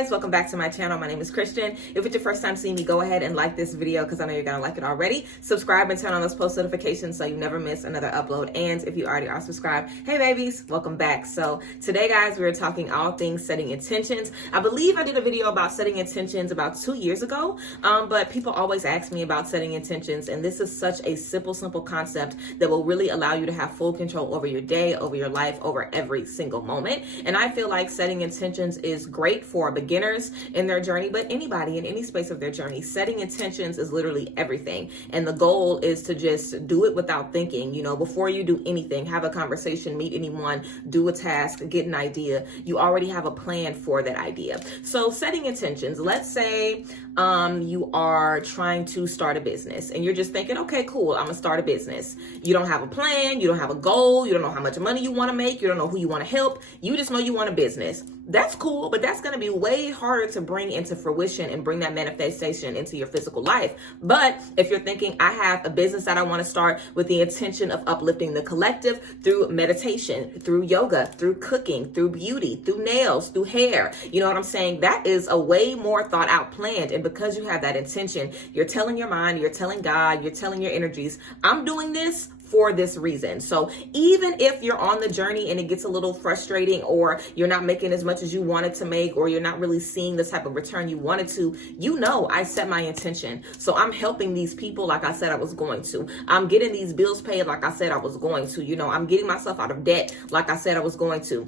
guys, welcome back to my channel. My name is Christian. If it's your first time seeing me, go ahead and like this video because I know you're gonna like it already. Subscribe and turn on those post notifications so you never miss another upload. And if you already are subscribed, hey babies, welcome back. So today guys, we're talking all things setting intentions. I believe I did a video about setting intentions about 2 years ago, but people always ask me about setting intentions, and this is such a simple concept that will really allow you to have full control over your day, over your life, over every single moment. And I feel like setting intentions is great for beginners in their journey, but anybody in any space of their journey. Setting intentions is literally everything. And the goal is to just do it without thinking. You know, before you do anything, have a conversation, meet anyone, do a task, get an idea, you already have a plan for that idea. So setting intentions, let's say you are trying to start a business and you're just thinking, okay, cool, I'm gonna start a business. You don't have a plan, you don't have a goal, you don't know how much money you want to make, you don't know who you want to help, you just know you want a business. That's cool, but that's going to be way harder to bring into fruition and bring that manifestation into your physical life. But if you're thinking, I have a business that I want to start with the intention of uplifting the collective through meditation, through yoga, through cooking, through beauty, through nails, through hair, you know what I'm saying? That is a way more thought out planned. And because you have that intention, you're telling your mind, you're telling God, you're telling your energies, I'm doing this for this reason. So even if you're on the journey and it gets a little frustrating, or you're not making as much as you wanted to make, or you're not really seeing the type of return you wanted to, you know, I set my intention. So I'm helping these people like I said I was going to. I'm getting these bills paid like I said I was going to. You know, I'm getting myself out of debt like I said I was going to.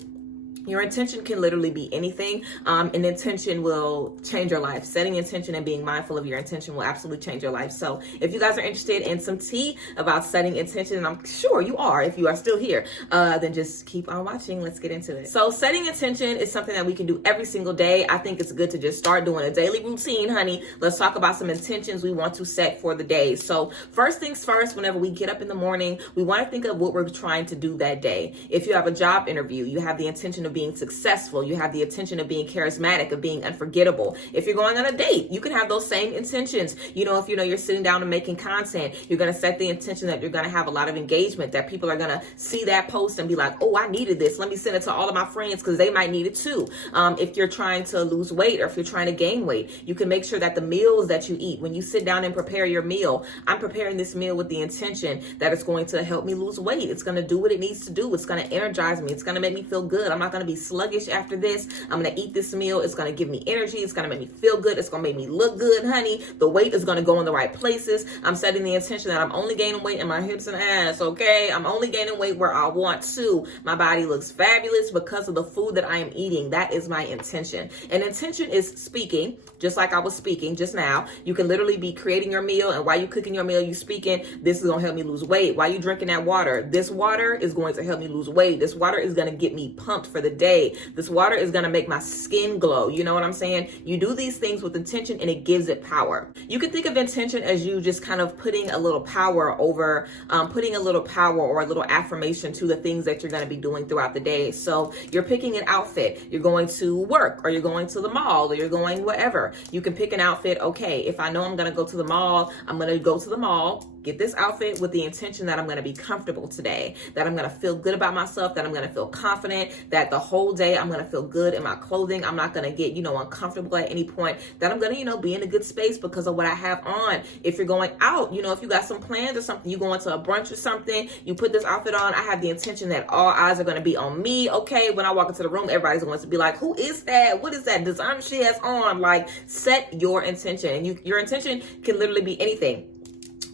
Your intention can literally be anything. An intention will change your life. Setting intention and being mindful of your intention will absolutely change your life. So if you guys are interested in some tea about setting intention, and I'm sure you are if you are still here, then just keep on watching. Let's get into it. So setting intention is something that we can do every single day. I think it's good to just start doing a daily routine, honey. Let's talk about some intentions we want to set for the day. So first things first, whenever we get up in the morning, we want to think of what we're trying to do that day. If you have a job interview, you have the intention of being successful, you have the intention of being charismatic, of being unforgettable. If you're going on a date, you can have those same intentions. You know, if you know you're sitting down and making content, you're going to set the intention that you're going to have a lot of engagement, that people are going to see that post and be like, oh, I needed this. Let me send it to all of my friends because they might need it too. If you're trying to lose weight, or if you're trying to gain weight, you can make sure that the meals that you eat, when you sit down and prepare your meal, I'm preparing this meal with the intention that it's going to help me lose weight. It's going to do what it needs to do. It's going to energize me. It's going to make me feel good. I'm not going to be sluggish after this. I'm going to eat this meal. It's going to give me energy. It's going to make me feel good. It's going to make me look good, honey. The weight is going to go in the right places. I'm setting the intention that I'm only gaining weight in my hips and ass, okay? I'm only gaining weight where I want to. My body looks fabulous because of the food that I am eating. That is my intention. And intention is speaking, just like I was speaking just now. You can literally be creating your meal, and while you cooking your meal, you speaking, this is going to help me lose weight. While you drinking that water, this water is going to help me lose weight. This water is going to get me pumped for the day. This water is going to make my skin glow. You know what I'm saying? You do these things with intention and it gives it power. You can think of intention as you just kind of putting a little power over, putting a little power or a little affirmation to the things that you're going to be doing throughout the day. So you're picking an outfit, you're going to work, or you're going to the mall, or you're going wherever. You can pick an outfit. Okay, if I know I'm going to go to the mall, I'm going to go to the mall, get this outfit with the intention that I'm going to be comfortable today, that I'm going to feel good about myself, that I'm going to feel confident, that the whole day I'm going to feel good in my clothing. I'm not going to get, uncomfortable at any point, that I'm going to, be in a good space because of what I have on. If you're going out, if you got some plans or something, you going to a brunch or something, you put this outfit on, I have the intention that all eyes are going to be on me. Okay. When I walk into the room, everybody's going to be like, who is that? What is that designer she has on? Like, set your intention, and your intention can literally be anything.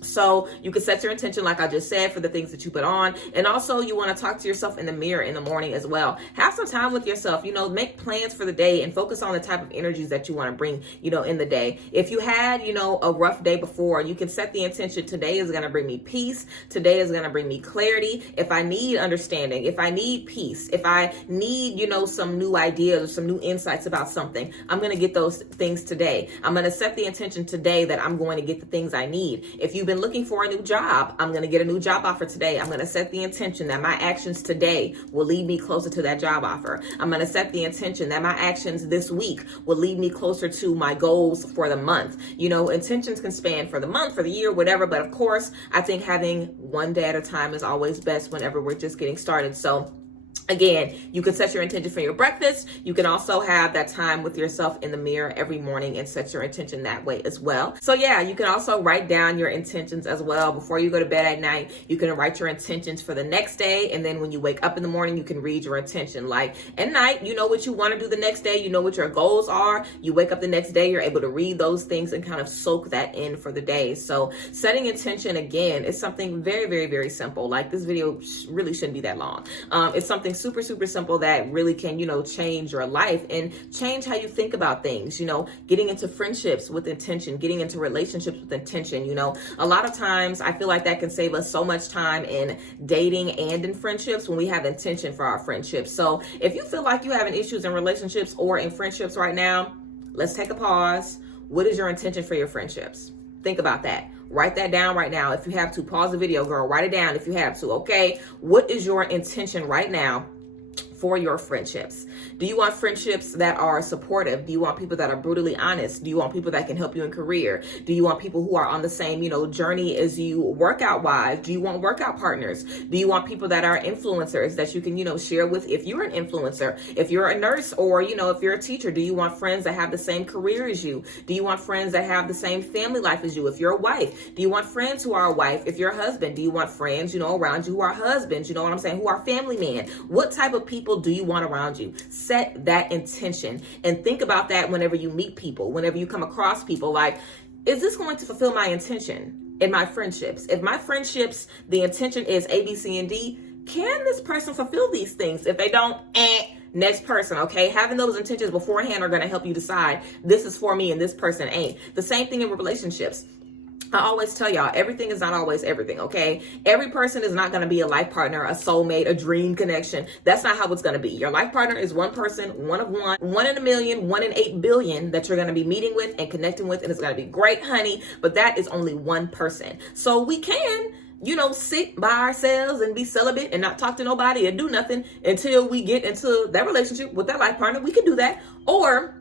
So you can set your intention, like I just said, for the things that you put on. And also you want to talk to yourself in the mirror in the morning as well. Have some time with yourself, make plans for the day and focus on the type of energies that you want to bring, in the day. If you had, a rough day before, you can set the intention, today is going to bring me peace. Today is going to bring me clarity. If I need understanding, if I need peace, if I need, some new ideas or some new insights about something, I'm going to get those things today. I'm going to set the intention today that I'm going to get the things I need. If you've been looking for a new job, I'm going to get a new job offer today. I'm going to set the intention that my actions today will lead me closer to that job offer. I'm going to set the intention that my actions this week will lead me closer to my goals for the month. Intentions can span for the month, for the year, whatever. But of course, I think having one day at a time is always best whenever we're just getting started. So Again, you can set your intention for your breakfast. You can also have that time with yourself in the mirror every morning and set your intention that way as well. So yeah, you can also write down your intentions as well. Before you go to bed at night, you can write your intentions for the next day. And then when you wake up in the morning, you can read your intention. Like at night, you know what you want to do the next day. You know what your goals are. You wake up the next day, you're able to read those things and kind of soak that in for the day. So setting intention, again, is something very, very, very simple. Like this video really shouldn't be that long. It's something super, super simple that really can, change your life and change how you think about things, getting into friendships with intention, getting into relationships with intention. A lot of times I feel like that can save us so much time in dating and in friendships when we have intention for our friendships. So if you feel like you're having issues in relationships or in friendships right now, let's take a pause. What is your intention for your friendships? Think about that. Write that down right now. If you have to, pause the video, girl. Write it down if you have to, okay? What is your intention right now for your friendships? Do you want friendships that are supportive? Do you want people that are brutally honest? Do you want people that can help you in career? Do you want people who are on the same, journey as you workout wise? Do you want workout partners? Do you want people that are influencers that you can, share with if you're an influencer? If you're a nurse or, if you're a teacher, do you want friends that have the same career as you? Do you want friends that have the same family life as you? If you're a wife, do you want friends who are a wife? If you're a husband, do you want friends, around you who are husbands? You know what I'm saying? Who are family men? What type of people do you want around you? Set that intention and think about that whenever you meet people, whenever you come across people. Like, is this going to fulfill my intention in my friendships? If my friendships, the intention is A, B, C, and D, can this person fulfill these things? If they don't, next person, okay? Having those intentions beforehand are going to help you decide this is for me and this person ain't. The same thing in relationships. I always tell y'all, everything is not always everything, okay? Every person is not going to be a life partner, a soulmate, a dream connection. That's not how it's going to be. Your life partner is one person, one of one in a million, 1 in 8 billion that you're going to be meeting with and connecting with, and it's going to be great, honey, but that is only one person. So we can, sit by ourselves and be celibate and not talk to nobody and do nothing until we get into that relationship with that life partner. We can do that. Or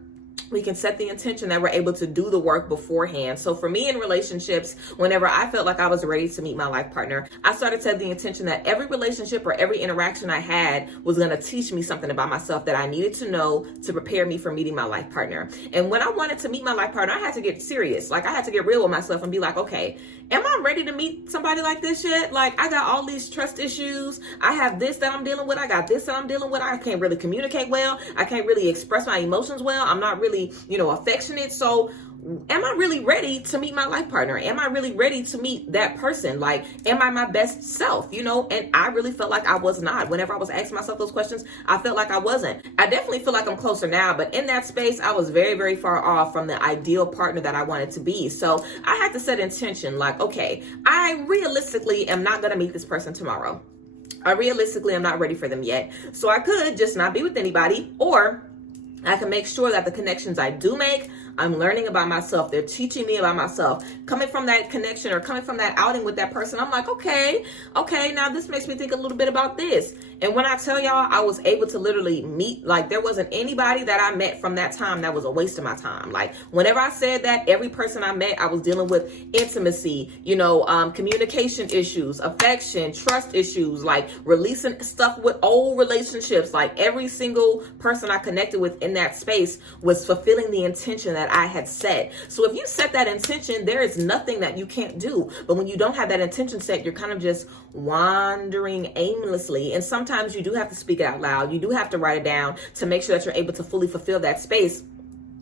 we can set the intention that we're able to do the work beforehand. So for me in relationships, whenever I felt like I was ready to meet my life partner, I started setting the intention that every relationship or every interaction I had was going to teach me something about myself that I needed to know to prepare me for meeting my life partner. And when I wanted to meet my life partner, I had to get serious. Like I had to get real with myself and be like, okay, am I ready to meet somebody like this yet? Like I got all these trust issues. I have this that I'm dealing with. I got this that I'm dealing with. I can't really communicate well. I can't really express my emotions well. I'm not really, affectionate. So am I really ready to meet my life partner? Am I really ready to meet that person? Like, am I my best self? And I really felt like I was not. Whenever I was asking myself those questions, I felt like I wasn't. I definitely feel like I'm closer now, but in that space, I was very, very far off from the ideal partner that I wanted to be. So I had to set intention like, okay, I realistically am not going to meet this person tomorrow. I realistically am not ready for them yet. So I could just not be with anybody, or I can make sure that the connections I do make, I'm learning about myself. They're teaching me about myself. Coming from that connection or coming from that outing with that person, I'm like, okay, now this makes me think a little bit about this. And when I tell y'all, I was able to literally meet, like there wasn't anybody that I met from that time that was a waste of my time. Like whenever I said that, every person I met, I was dealing with intimacy, communication issues, affection, trust issues, like releasing stuff with old relationships. Like every single person I connected with in that space was fulfilling the intention that I had set. So if you set that intention, there is nothing that you can't do. But when you don't have that intention set, you're kind of just wandering aimlessly. And sometimes you do have to speak it out loud. You do have to write it down to make sure that you're able to fully fulfill that space.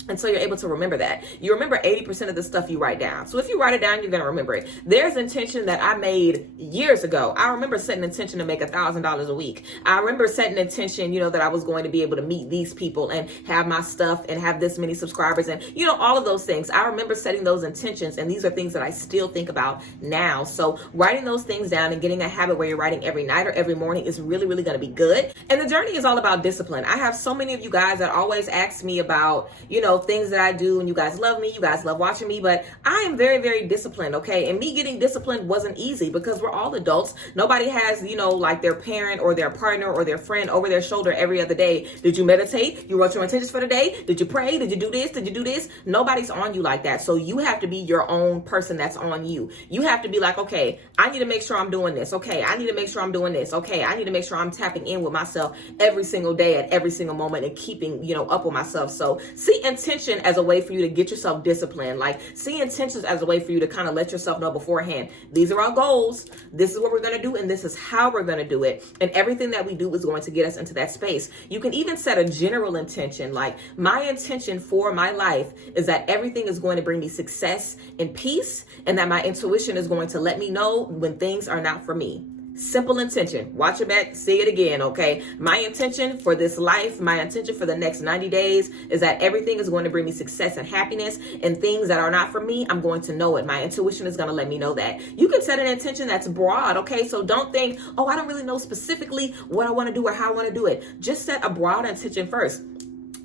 And so you're able to remember that. You remember 80% of the stuff you write down. So if you write it down, you're going to remember it. There's intention that I made years ago. I remember setting intention to make $1,000 a week. I remember setting intention, that I was going to be able to meet these people and have my stuff and have this many subscribers and, all of those things. I remember setting those intentions, and these are things that I still think about now. So writing those things down and getting a habit where you're writing every night or every morning is really, really going to be good. And the journey is all about discipline. I have so many of you guys that always ask me about, know, things that I do, and you guys love me, you guys love watching me, but I am very, very disciplined, okay? And me getting disciplined wasn't easy because we're all adults. Nobody has, you know, like their parent or their partner or their friend over their shoulder every other day. Did you meditate? You wrote your intentions for the day? Did you pray? Did you do this? Did you do this? Nobody's on you like that. So you have to be your own person that's on you. You have to be like, okay, I need to make sure I'm doing this. Okay, I need to make sure I'm doing this. Okay, I need to make sure I'm tapping in with myself every single day at every single moment and keeping, you know, up with myself. So see intention as a way for you to get yourself disciplined. Like see intentions as a way for you to kind of let yourself know beforehand, these are our goals. This is what we're going to do. And this is how we're going to do it. And everything that we do is going to get us into that space. You can even set a general intention. Like my intention for my life is that everything is going to bring me success and peace, and that my intuition is going to let me know when things are not for me. Simple intention. Watch it back, see it again, okay? My intention for this life, my intention for the next 90 days is that everything is going to bring me success and happiness, and things that are not for me, I'm going to know it. My intuition is going to let me know that. You can set an intention that's broad, okay? So don't think, oh, I don't really know specifically what I want to do or how I want to do it. Just set a broad intention first.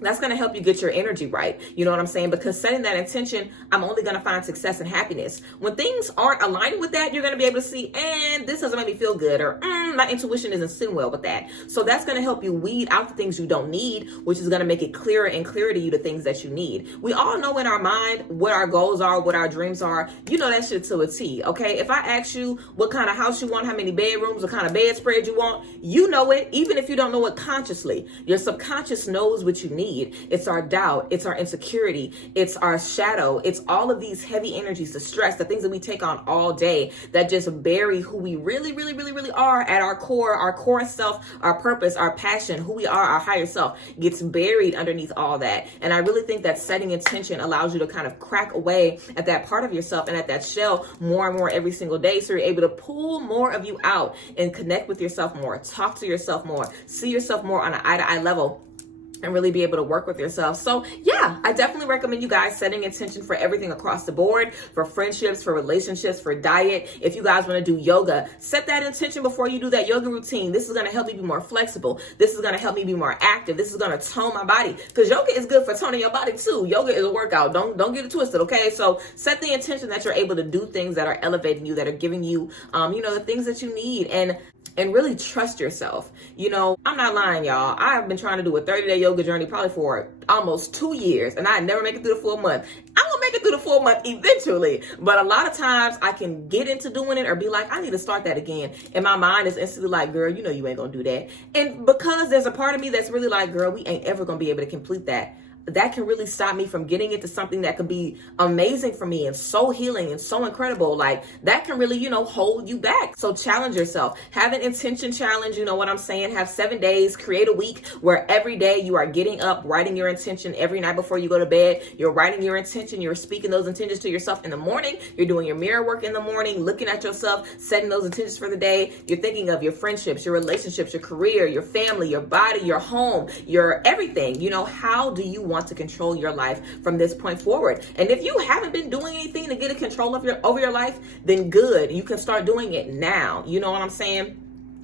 That's going to help you get your energy right. You know what I'm saying? Because setting that intention, I'm only going to find success and happiness. When things aren't aligning with that, you're going to be able to see, and this doesn't make me feel good, or my intuition isn't sitting well with that. So that's going to help you weed out the things you don't need, which is going to make it clearer and clearer to you the things that you need. We all know in our mind what our goals are, what our dreams are. You know that shit to a T, okay? If I ask you what kind of house you want, how many bedrooms, what kind of bedspread you want, you know it, even if you don't know it consciously. Your subconscious knows what you need. It's our doubt, it's our insecurity, it's our shadow, it's all of these heavy energies, the stress, the things that we take on all day that just bury who we really are at our core self, our purpose, our passion, who we are, our higher self gets buried underneath all that. And I really think that setting intention allows you to kind of crack away at that part of yourself and at that shell more and more every single day, so you're able to pull more of you out and connect with yourself more, talk to yourself more, see yourself more on an eye-to-eye level, and really be able to work with yourself. So yeah, I definitely recommend you guys setting intention for everything across the board, for friendships, for relationships, for diet. If you guys want to do yoga, set that intention before you do that yoga routine. This is going to help me be more flexible. This is going to help me be more active. This is going to tone my body, because yoga is good for toning your body too. Yoga is a workout. Don't get it twisted, okay? So set the intention that you're able to do things that are elevating you, that are giving you, you know, the things that you need, and really trust yourself. You know, I'm not lying, y'all. I have been trying to do a 30-day yoga journey probably for almost 2 years, and I never make it through the full month. I'm gonna make it through the full month eventually, but a lot of times I can get into doing it or be like, I need to start that again, and my mind is instantly like, girl, you know you ain't gonna do that. And because there's a part of me that's really like, girl, we ain't ever gonna be able to complete that. That can really stop me from getting into something that could be amazing for me and so healing and so incredible. Like that can really, you know, hold you back. So challenge yourself. Have an intention challenge. You know what I'm saying? Have 7 days, create a week where every day you are getting up, writing your intention every night before you go to bed. You're writing your intention. You're speaking those intentions to yourself in the morning. You're doing your mirror work in the morning, looking at yourself, setting those intentions for the day. You're thinking of your friendships, your relationships, your career, your family, your body, your home, your everything. You know, how do you want to control your life from this point forward? And if you haven't been doing anything to get a control of over your life, then good. You can start doing it now. You know what I'm saying?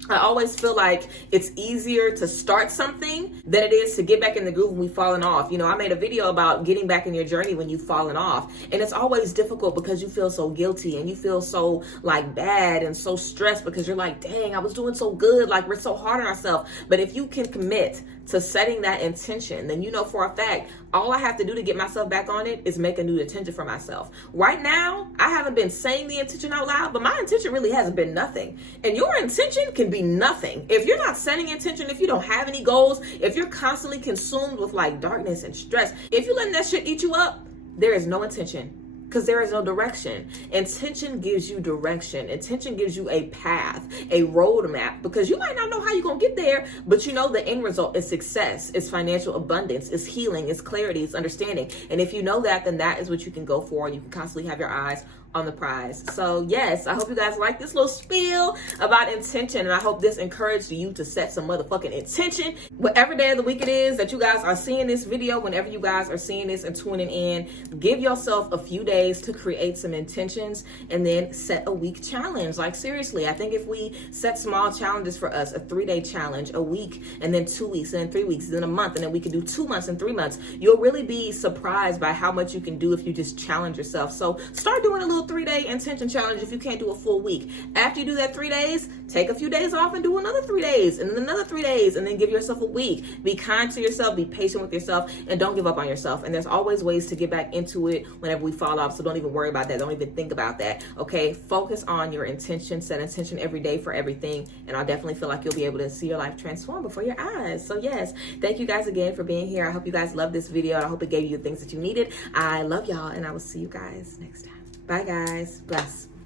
I always feel like it's easier to start something than it is to get back in the groove when we've fallen off. You know, I made a video about getting back in your journey when you've fallen off. And it's always difficult because you feel so guilty and you feel so like bad and so stressed because you're like, dang, I was doing so good. Like we're so hard on ourselves. But if you can commit to setting that intention, then you know for a fact, all I have to do to get myself back on it is make a new intention for myself. Right now, I haven't been saying the intention out loud, but my intention really hasn't been nothing. And your intention can be nothing. If you're not setting intention, if you don't have any goals, if you're constantly consumed with like darkness and stress, if you're letting that shit eat you up, there is no intention. Because there is no direction. Intention gives you direction. Intention gives you a path, a roadmap, because you might not know how you're going to get there, but you know the end result is success, is financial abundance, is healing, is clarity, is understanding. And if you know that, then that is what you can go for. You can constantly have your eyes on the prize. So yes, I hope you guys like this little spiel about intention, and I hope this encouraged you to set some motherfucking intention. Whatever day of the week it is that you guys are seeing this video, whenever you guys are seeing this and tuning in, give yourself a few days to create some intentions and then set a week challenge. Like seriously, I think if we set small challenges for us, a 3-day challenge, a week, and then 2 weeks, and then 3 weeks, and then a month, and then we can do 2 months and 3 months, you'll really be surprised by how much you can do if you just challenge yourself. So start doing a little 3-day intention challenge if you can't do a full week. After you do that 3 days, take a few days off and do another 3 days, and then another 3 days, and then give yourself a week. Be kind to yourself, be patient with yourself, and don't give up on yourself. And there's always ways to get back into it whenever we fall off, so don't even worry about that. Don't even think about that, okay? Focus on your intention. Set intention every day for everything, and I'll definitely feel like you'll be able to see your life transform before your eyes. So yes, thank you guys again for being here. I hope you guys loved this video, and I hope it gave you the things that you needed. I love y'all, and I will see you guys next time. Bye guys. Bless.